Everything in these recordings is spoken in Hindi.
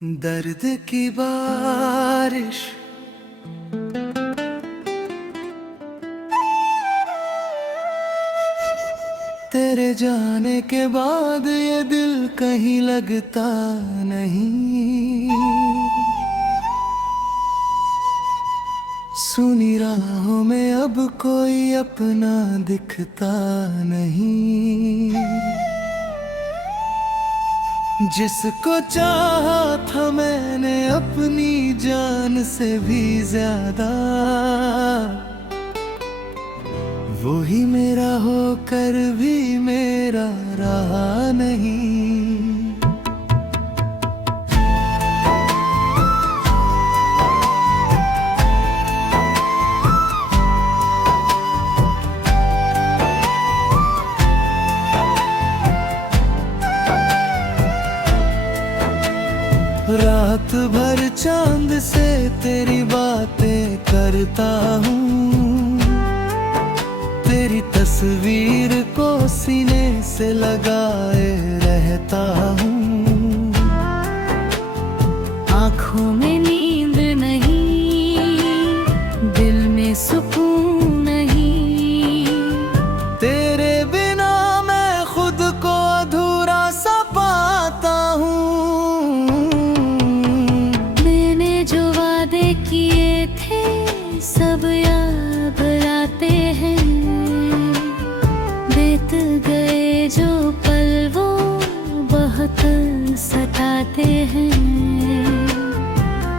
दर्द की बारिश तेरे जाने के बाद ये दिल कहीं लगता नहीं। सुनी राहों में अब कोई अपना दिखता नहीं। जिसको चाहा था मैंने अपनी जान से भी ज्यादा, वो ही मेरा होकर भी मेरा रहा नहीं। रात भर चांद से तेरी बातें करता हूँ, तेरी तस्वीर को सीने से लगाए रहता हूँ। आँखों में नींद नहीं, दिल में सुकून नहीं, तेरे बिना मैं खुद को अधूरा सा पाता हूँ। मैंने जो वादे किए थे सब याद आते हैं, बीत गए जो पल वो बहुत सताते हैं।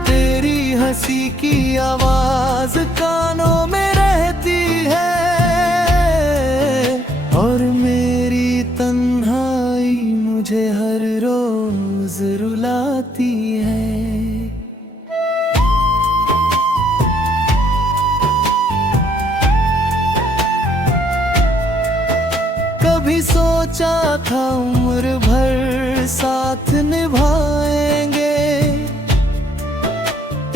तेरी हंसी की आवाज कानों में रहती है, और मेरी तन्हाई मुझे हर रोज रुलाती है। कभी सोचा था उम्र भर साथ निभाएंगे,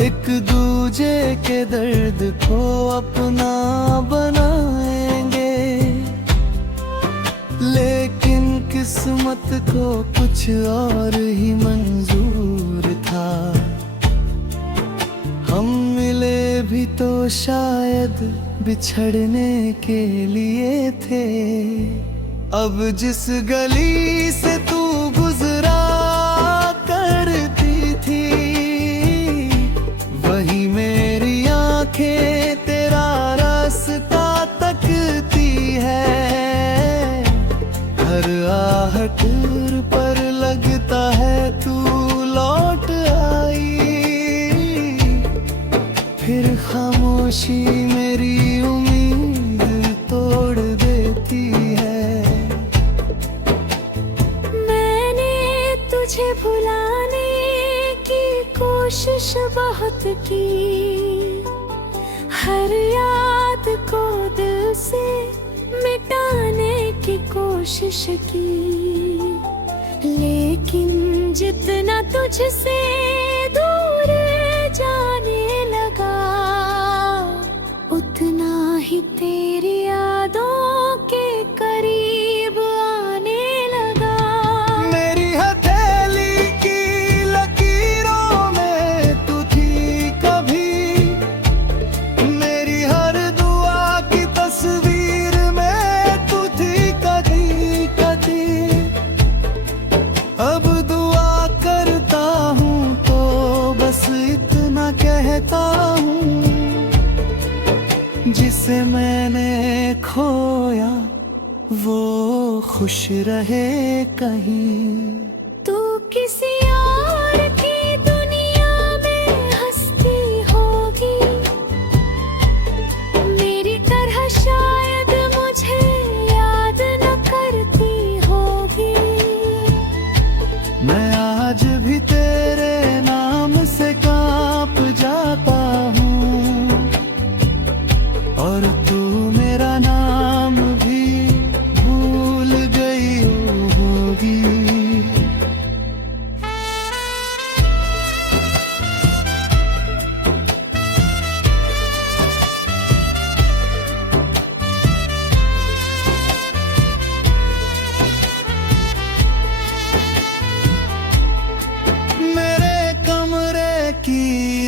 एक दूजे के दर्द को अपना बनाएंगे। लेकिन किस्मत को कुछ और ही मंजूर था, हम मिले भी तो शायद बिछड़ने के लिए थे। अब जिस गली से तू गुजरा करती थी, वही मेरी आंखें तेरा रास्ता तकती है। हर आहट पर लगता है तू लौट आई, फिर खामोशी मेरी उम्मीद तोड़ देती है। तुझे भुलाने की कोशिश बहुत की, हर याद को दिल से मिटाने की कोशिश की, लेकिन जितना तुझसे दूर जाने लगा, उतना ही तेरी यादों के करीब आने लगा। मेरी हथेली की लकीरों में तू थी कभी, मेरी हर दुआ की तस्वीर में तू थी कभी कभी। अब दुआ करता हूँ तो बस इतना कहता हूँ, जिसे मैंने खोया वो खुश रहे कहीं। तू किसी और की दुनिया में हंसती होगी, मेरी तरह शायद मुझे याद न करती होगी। मैं आज भी तेरे नाम से कांप जाता हूँ, और तू मेरा नाम भी भूल गई होगी।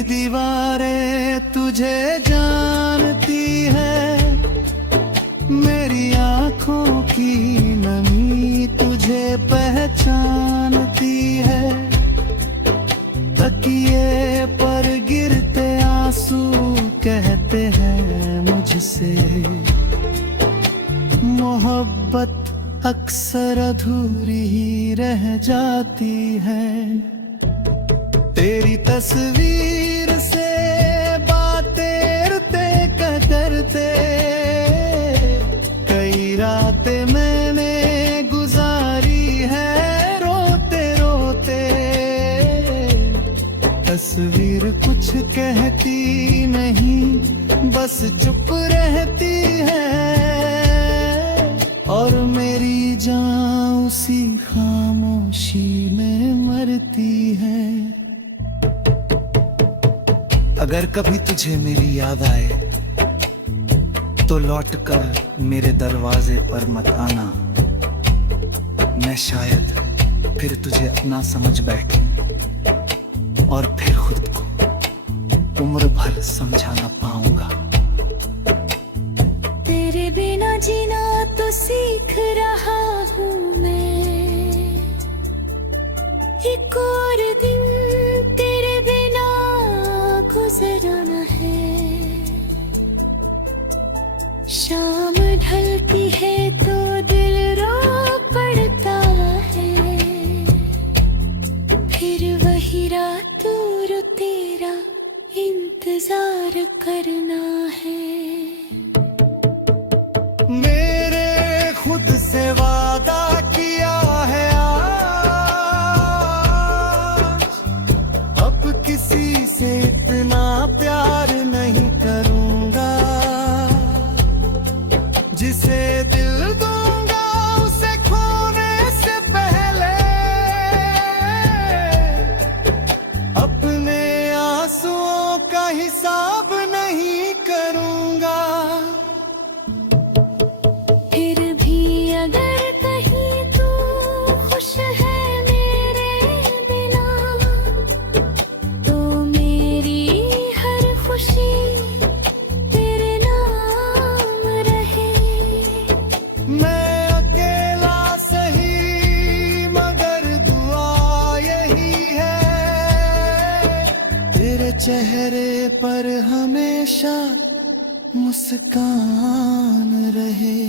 दीवारें तुझे जानती है, मेरी आंखों की नमी तुझे पहचानती है। तकिए पर गिरते आंसू कहते हैं मुझसे, मोहब्बत अक्सर अधूरी ही रह जाती है। तेरी तस्वीर से बातें करते कई रातें मैंने गुजारी है रोते रोते। तस्वीर कुछ कहती नहीं, बस चुप रहती है, और मेरी जान उसी खामोशी में मरती है। अगर कभी तुझे मेरी याद आए तो लौट कर मेरे दरवाजे पर मत आना, मैं शायद फिर तुझे अपना समझ बैठूं और फिर खुद को उम्र भर समझा ना पाऊंगा। तेरे बिना जीना तो सीख रहा हूँ मैं, एक और दिन तेरे बिना गुजरना है। शाम ढलती है तो दिल रो पड़ता है, फिर वही रात और तेरा इंतजार करना है। मेरे खुद से वादा किया है आज, अब किसी से इतना प्यार नहीं करूंगा। जिसे दिल दूंगा उसे खोने से पहले अपने आंसुओं का हिसाब नहीं करूंगा। फिर भी अगर कहीं तू खुश है मेरे बिना, तो मेरी हर खुशी तेरे नाम रहे। मैं अकेला सही मगर दुआ यही है, तेरे चेहरे पर हमेशा मुस्कान रहे।